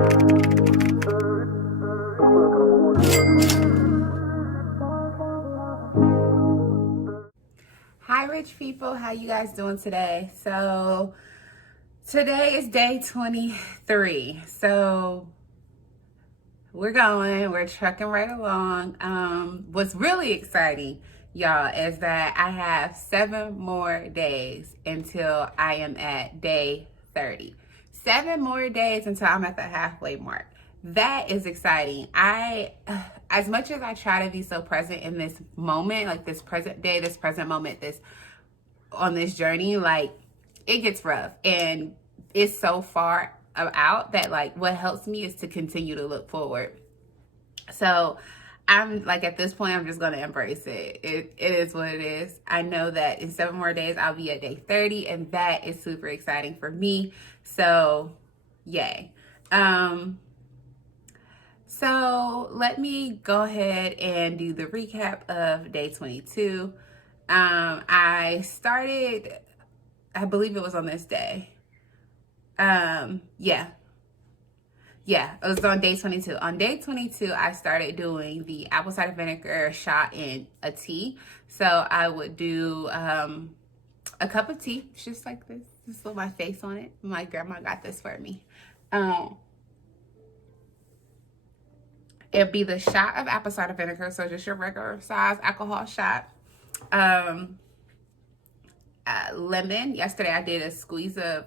Hi rich people, how you guys doing today? So today is day 23. So we're trucking right along. What's really exciting, y'all, is that I have 7 more days until I am at day 30. 7 more days until I'm at the halfway mark. That is exciting. As much as I try to be so present in this moment, like this present day, this present moment, on this journey, like it gets rough and it's so far out that like what helps me is to continue to look forward. So I'm like, at this point, I'm just going to embrace it. It is what it is. I know that in 7 more days, I'll be at day 30, and that is super exciting for me. So yay. So let me go ahead and do the recap of day 22. I started, I believe it was on this day. Yeah, it was on day 22. On day 22, I started doing the apple cider vinegar shot in a tea. So I would do a cup of tea, just like this, just with my face on it. My grandma got this for me. It'd be the shot of apple cider vinegar, so just your regular size alcohol shot. Lemon. Yesterday I did a squeeze of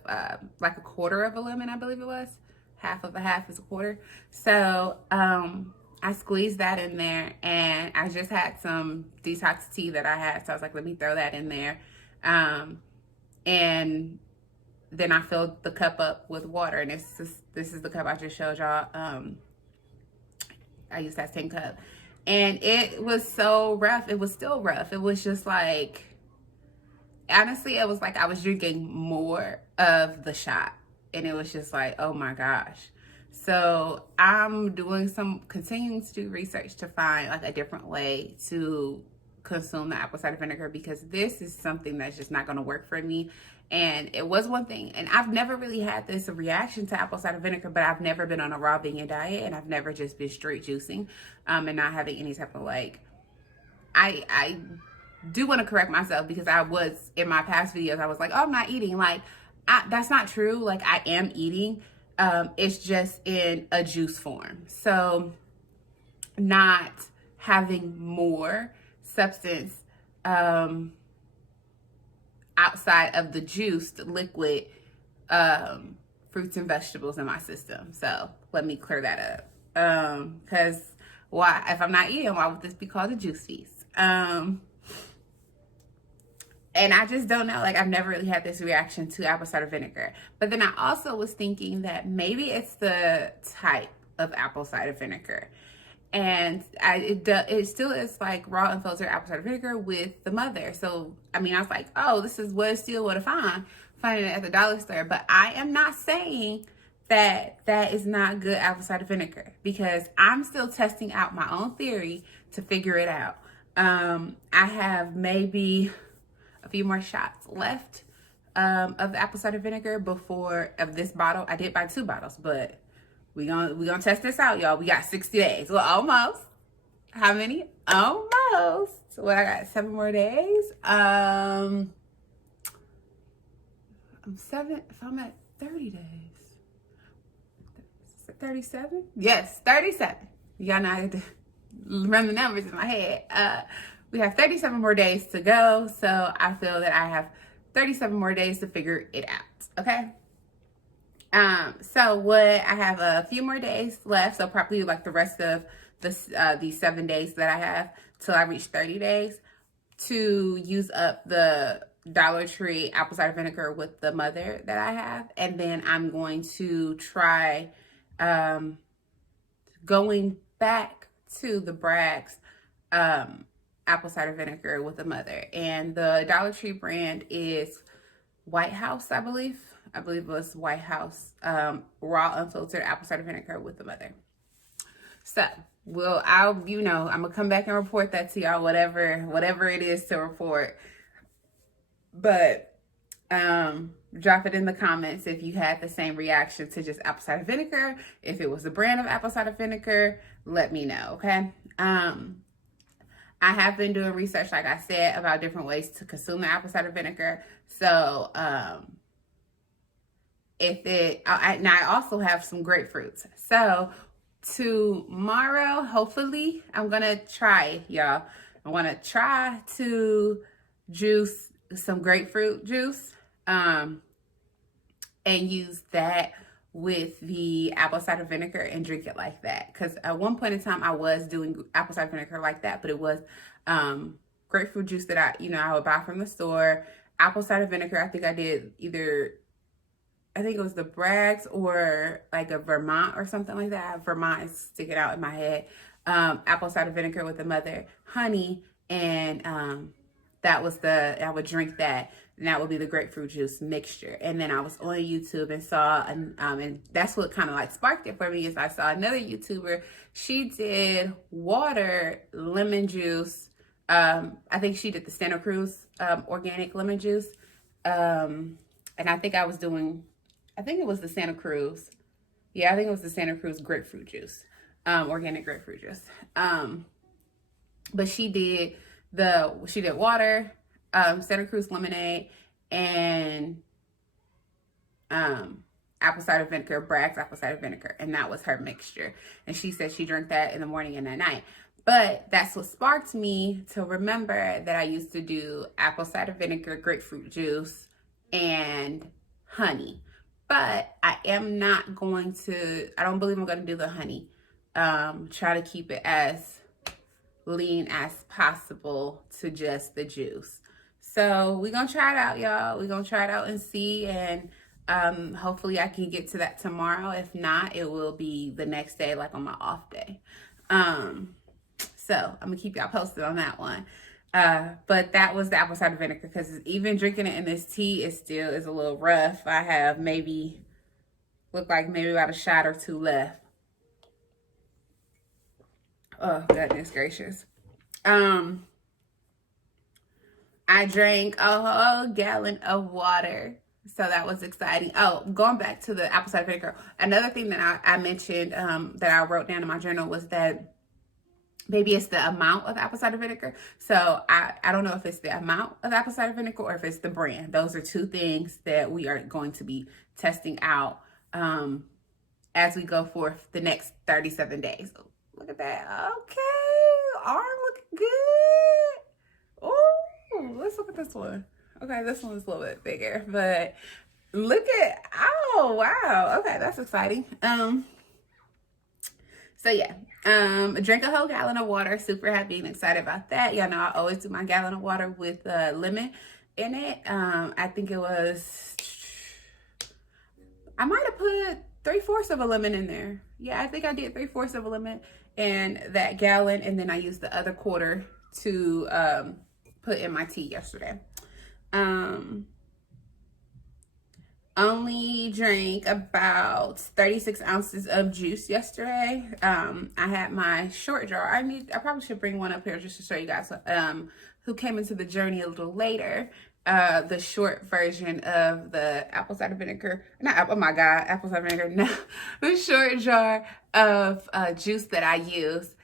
like a quarter of a lemon, I believe it was. Half of a half is a quarter. So I squeezed that in there, and I just had some detox tea that I had. So I was like, let me throw that in there. And then I filled the cup up with water, and this is the cup I just showed y'all. I used that same cup, and it was so rough. It was still rough. It was just like, honestly, it was like I was drinking more of the shot, and it was just like, oh my gosh. So I'm continuing to do research to find like a different way to consume the apple cider vinegar, because this is something that's just not going to work for me. And it was one thing, and I've never really had this reaction to apple cider vinegar, but I've never been on a raw vegan diet, and I've never just been straight juicing and not having any type of like, I do want to correct myself, because I was, in my past videos, I was like, oh, I'm not eating. Like, that's not true. Like, I am eating. It's just in a juice form. So not having more substance outside of the juiced liquid fruits and vegetables in my system. So let me clear that up. Because why, if I'm not eating, why would this be called a juice feast? And I just don't know. Like, I've never really had this reaction to apple cider vinegar. But then I also was thinking that maybe it's the type of apple cider vinegar. And it still is like raw unfiltered apple cider vinegar with the mother. So, I mean, I was like, oh, this is what still what I finding it at the dollar store. But I am not saying that is not good apple cider vinegar, because I'm still testing out my own theory to figure it out. I have maybe a few more shots left of the apple cider vinegar of this bottle. I did buy 2 bottles, but we gonna test this out, y'all. We got 60 days. Well, almost. How many? Almost. So what, I got 7 more days. I'm at 30 days. 37? Yes, 37. Y'all know I had to run the numbers in my head. We have 37 more days to go, so I feel that I have 37 more days to figure it out, okay? So I have a few more days left, so probably like the rest of these 7 days that I have till I reach 30 days to use up the Dollar Tree apple cider vinegar with the mother that I have. And then I'm going to try going back to the Bragg's apple cider vinegar with the mother. And the Dollar Tree brand is White House, I believe. I believe it was White House raw unfiltered apple cider vinegar with the mother. So, I'm gonna come back and report that to y'all, whatever it is to report. But Drop it in the comments if you had the same reaction to just apple cider vinegar. If it was a brand of apple cider vinegar, let me know, okay? I have been doing research, like I said, about different ways to consume the apple cider vinegar. So, I also have some grapefruits. So tomorrow, hopefully, I'm gonna try, y'all. I want to try to juice some grapefruit juice, and use that with the apple cider vinegar and drink it like that. Because at one point in time, I was doing apple cider vinegar like that, but it was grapefruit juice that I would buy from the store. Apple cider vinegar, I think I did I think it was the Bragg's or like a Vermont or something like that. Vermont is sticking out in my head. Apple cider vinegar with the mother, honey, and I would drink that, and that would be the grapefruit juice mixture. And then I was on YouTube and saw, and that's what kind of like sparked it for me, is I saw another YouTuber. She did water, lemon juice. I think she did the Santa Cruz organic lemon juice. And I think it was the Santa Cruz. Yeah, I think it was the Santa Cruz grapefruit juice, organic grapefruit juice. But she did water, Santa Cruz lemonade, and apple cider vinegar, Bragg's apple cider vinegar, and that was her mixture. And she said she drank that in the morning and at night. But that's what sparked me to remember that I used to do apple cider vinegar, grapefruit juice, and honey. But I don't believe I'm going to do the honey. Try to keep it as lean as possible to just the juice. So we're going to try it out, y'all. We're going to try it out and see. And hopefully I can get to that tomorrow. If not, it will be the next day, like on my off day. So I'm going to keep y'all posted on that one. But that was the apple cider vinegar, because even drinking it in this tea is a little rough. I have look like maybe about a shot or two left. Oh, goodness gracious. I drank a whole gallon of water. So that was exciting. Oh, going back to the apple cider vinegar. Another thing that I mentioned, that I wrote down in my journal, was that maybe it's the amount of apple cider vinegar. So I don't know if it's the amount of apple cider vinegar or if it's the brand. Those are two things that we are going to be testing out as we go forth the next 37 days. Look at that. Okay. Arm looking good. Oh, let's look at this one. Okay, this one's a little bit bigger, but look at, oh, wow. Okay, that's exciting. So yeah, drank a whole gallon of water. Super happy and excited about that. Y'all know I always do my gallon of water with lemon in it. I think I might have put 3/4 of a lemon in there. Yeah, I think I did 3/4 of a lemon in that gallon, and then I used the other quarter to put in my tea yesterday. Only drank about 36 ounces of juice yesterday. I had my short jar. I probably should bring one up here just to show you guys who came into the journey a little later. The short version of the apple cider vinegar. Apple cider vinegar. No, the short jar of juice that I use.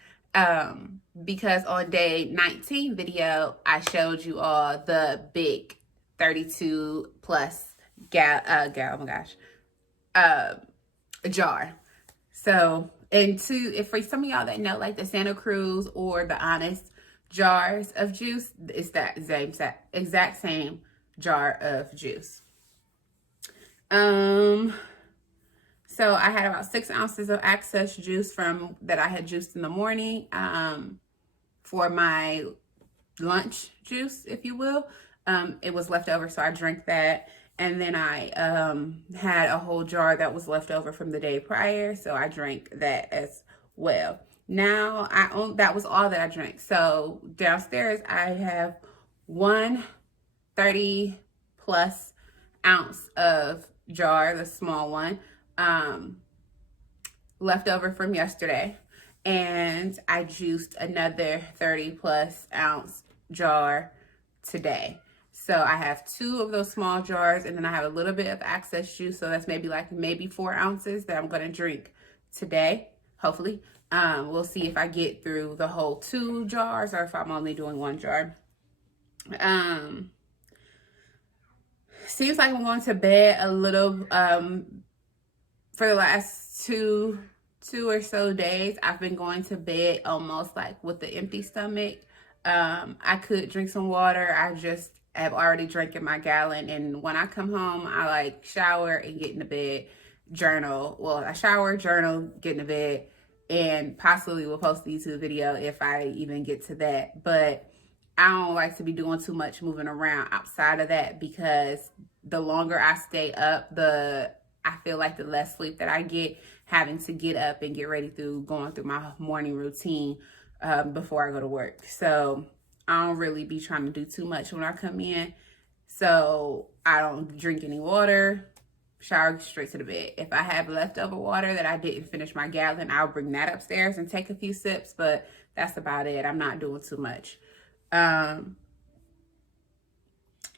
Because on day 19 video, I showed you all the big 32 plus jar. So, if for some of y'all that know, like the Santa Cruz or the Honest jars of juice, it's that exact same jar of juice. So I had about 6 ounces of excess juice that I had juiced in the morning, for my lunch juice, if you will. It was left over, so I drank that. And then I had a whole jar that was left over from the day prior, so I drank that as well. Now, that was all that I drank. So downstairs, I have 130 plus ounce of jar, the small one, left over from yesterday. And I juiced another 30 plus ounce jar today. So I have 2 of those small jars, and then I have a little bit of excess juice. So that's maybe 4 ounces that I'm going to drink today, hopefully. We'll see if I get through the whole 2 jars or if I'm only doing 1 jar. Seems like I'm going to bed a little, for the last two or so days. I've been going to bed almost like with the empty stomach. I could drink some water. I just have already drinking my gallon, and when I come home, I like shower and get into bed, journal. Well, I shower, journal, get into bed, and possibly will post the YouTube video if I even get to that. But I don't like to be doing too much moving around outside of that, because the longer I stay up, I feel like the less sleep that I get, having to get up and get ready going through my morning routine before I go to work. So I don't really be trying to do too much when I come in. So I don't drink any water, shower, straight to the bed. If I have leftover water that I didn't finish my gallon, I'll bring that upstairs and take a few sips, but that's about it. I'm not doing too much.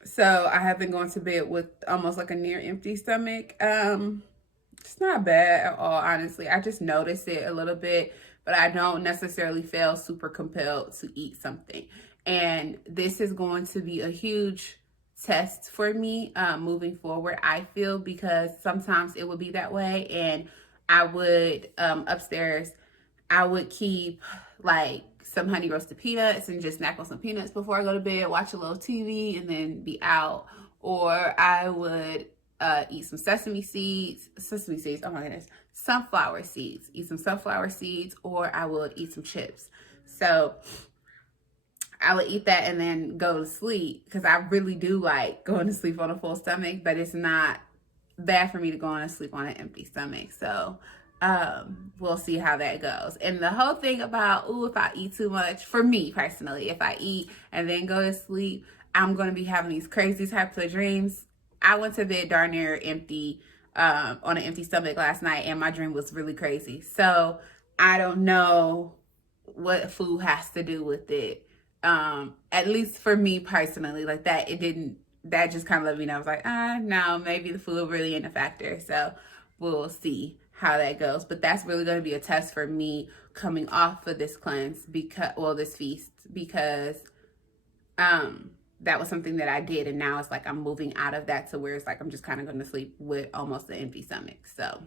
So I have been going to bed with almost like a near empty stomach. It's not bad at all, honestly. I just notice it a little bit, but I don't necessarily feel super compelled to eat something. And this is going to be a huge test for me moving forward, I feel, because sometimes it would be that way. And I would, upstairs, I would keep like some honey roasted peanuts and just snack on some peanuts before I go to bed, watch a little TV, and then be out. Or I would eat some sesame seeds, oh my goodness, sunflower seeds, eat some sunflower seeds, or I would eat some chips. So I would eat that and then go to sleep, because I really do like going to sleep on a full stomach, but it's not bad for me to go on to sleep on an empty stomach. So we'll see how that goes. And the whole thing about, if I eat too much, for me personally, if I eat and then go to sleep, I'm going to be having these crazy types of dreams. I went to bed darn near empty, on an empty stomach last night, and my dream was really crazy. So I don't know what food has to do with it. At least for me personally, like that, that just kind of let me know. I was like, no, maybe the food really ain't a factor. So we'll see how that goes. But that's really going to be a test for me coming off of this cleanse, this feast, because that was something that I did, and now it's like I'm moving out of that to where it's like I'm just kind of going to sleep with almost an empty stomach. So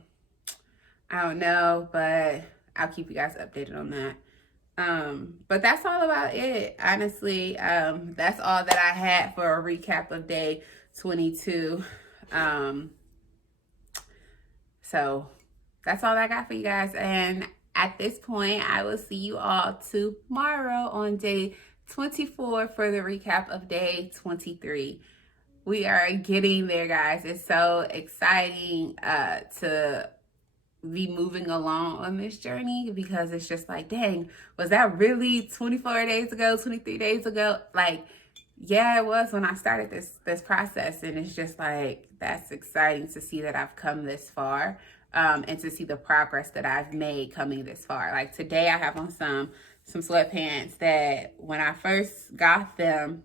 I don't know, but I'll keep you guys updated on that. But that's all about it, honestly. That's all that I had for a recap of day 22. So that's all I got for you guys. And at this point, I will see you all tomorrow on day 24 for the recap of day 23. We are getting there, guys. It's so exciting to be moving along on this journey, because it's just like, dang, was that really 24 days ago, 23 days ago? Like, yeah, it was when I started this process. And it's just like, that's exciting to see that I've come this far, and to see the progress that I've made coming this far. Like today I have on some sweatpants that when I first got them,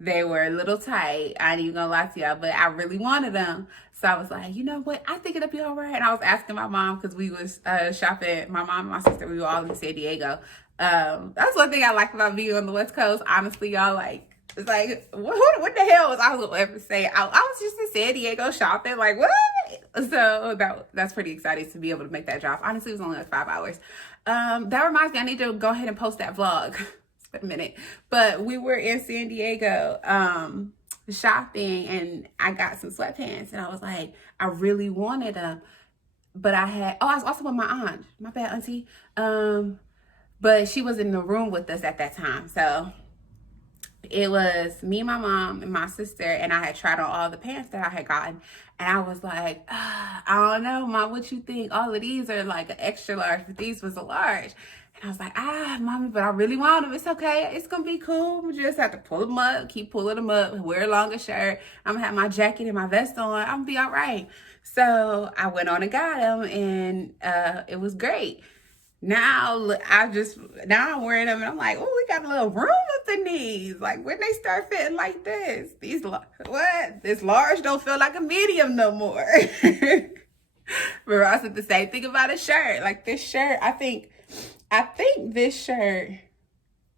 they were a little tight. I ain't even gonna lie to y'all, but I really wanted them. So I was like, you know what? I think it'll be all right. And I was asking my mom, because we was shopping. My mom and my sister, we were all in San Diego. That's one thing I like about being on the West Coast. Honestly, y'all, like, it's like, what the hell was I going to ever say? I was just in San Diego shopping. Like, what? So that's pretty exciting to be able to make that drive. Honestly, it was only like 5 hours. That reminds me, I need to go ahead and post that vlog. A minute, but we were in San Diego shopping, and I got some sweatpants, and I was like, I really wanted them, but I was also with my aunt, my bad auntie, but she was in the room with us at that time. So it was me, my mom, and my sister, and I had tried on all the pants that I had gotten, and I was like, I don't know, Mom, what you think? All of these are like an extra large, but these was a large. And I was like, Mommy, but I really want them. It's okay. It's going to be cool. We just have to pull them up, keep pulling them up, wear a longer shirt. I'm going to have my jacket and my vest on. I'm going to be all right. So I went on and got them, and it was great. Now I'm wearing them and I'm like, oh, we got a little room up the knees. Like when they start fitting like this, this large don't feel like a medium no more. But Ross said the same thing about a shirt. Like this shirt, I think this shirt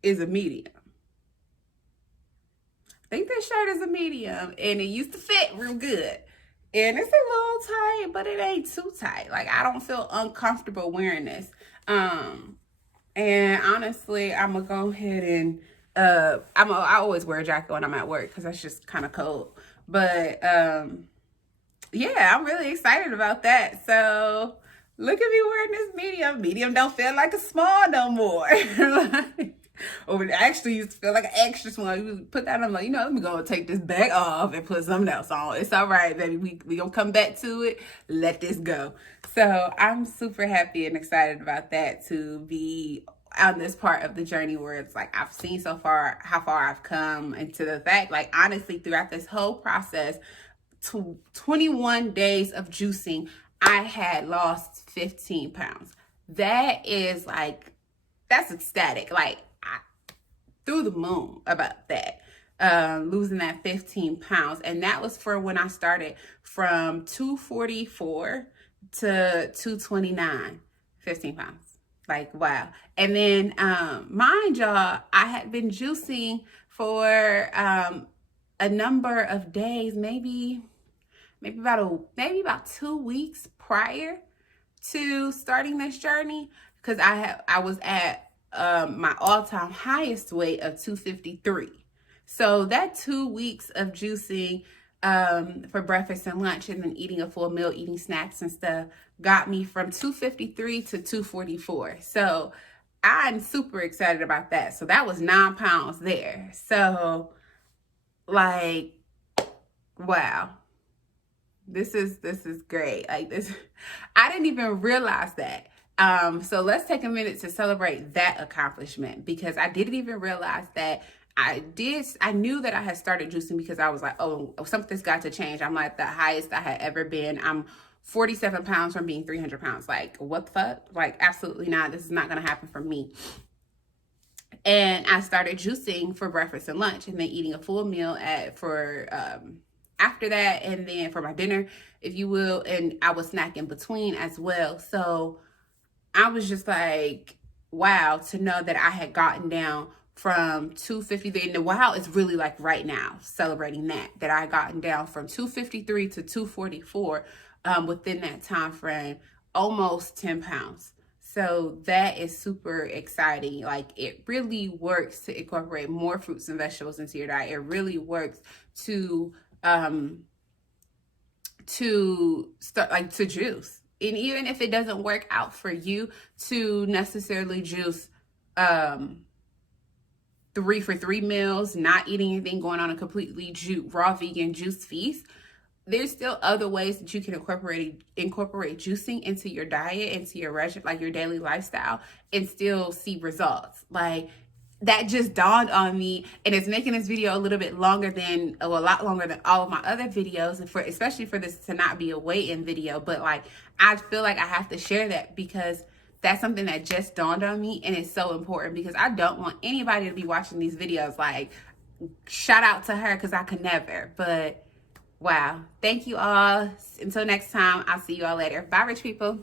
is a medium. I think this shirt is a medium, and it used to fit real good. And it's a little tight, but it ain't too tight. Like I don't feel uncomfortable wearing this. And honestly, I'm gonna go ahead and I always wear a jacket when I'm at work because that's just kind of cold. But yeah, I'm really excited about that. So look at me wearing this medium. Medium don't feel like a small no more. Or it actually used to feel like an extra small. You put that on, like, let me go and take this back off and put something else on. It's all right, baby. We gonna come back to it. Let this go. So I'm super happy and excited about that, to be on this part of the journey where it's like I've seen so far how far I've come, and to the fact, like, honestly, throughout this whole process, 21 days of juicing, I had lost 15 pounds. That is like, that's ecstatic. Like, through the moon about that, losing that 15 pounds. And that was for when I started from 244 to 229, 15 pounds. Like, wow. And then, mind y'all, I had been juicing for a number of days, maybe about 2 weeks prior to starting this journey, because I was at my all-time highest weight of 253. So that 2 weeks of juicing for breakfast and lunch, and then eating a full meal, eating snacks and stuff, got me from 253 to 244. So I'm super excited about that. So that was 9 pounds there. So, like, wow. This is great. Like, this, I didn't even realize that. So let's take a minute to celebrate that accomplishment, because I didn't even realize that I knew that I had started juicing because I was like, oh, something's got to change. I'm like the highest I had ever been. I'm 47 pounds from being 300 pounds. Like, what the fuck? Like, absolutely not. This is not going to happen for me. And I started juicing for breakfast and lunch, and then eating a full meal after that, and then for my dinner, if you will, and I was snacking between as well. So I was just like, wow, to know that I had gotten down from 253, and the wow is really like right now, celebrating that I had gotten down from 253 to 244 within that time frame, almost 10 pounds. So that is super exciting. Like, it really works to incorporate more fruits and vegetables into your diet. It really works to start, like, to juice. And even if it doesn't work out for you to necessarily juice 3 for 3 meals, not eating anything, going on a completely raw vegan juice feast, there's still other ways that you can incorporate juicing into your diet, into your regimen, like your daily lifestyle, and still see results. Like, that just dawned on me, and it's making this video a lot longer than all of my other videos, and especially for this to not be a weigh-in video. But like, I feel like I have to share that because that's something that just dawned on me, and it's so important, because I don't want anybody to be watching these videos like, shout out to her, because I could never. But wow, thank you all. Until next time, I'll see you all later. Bye, rich people.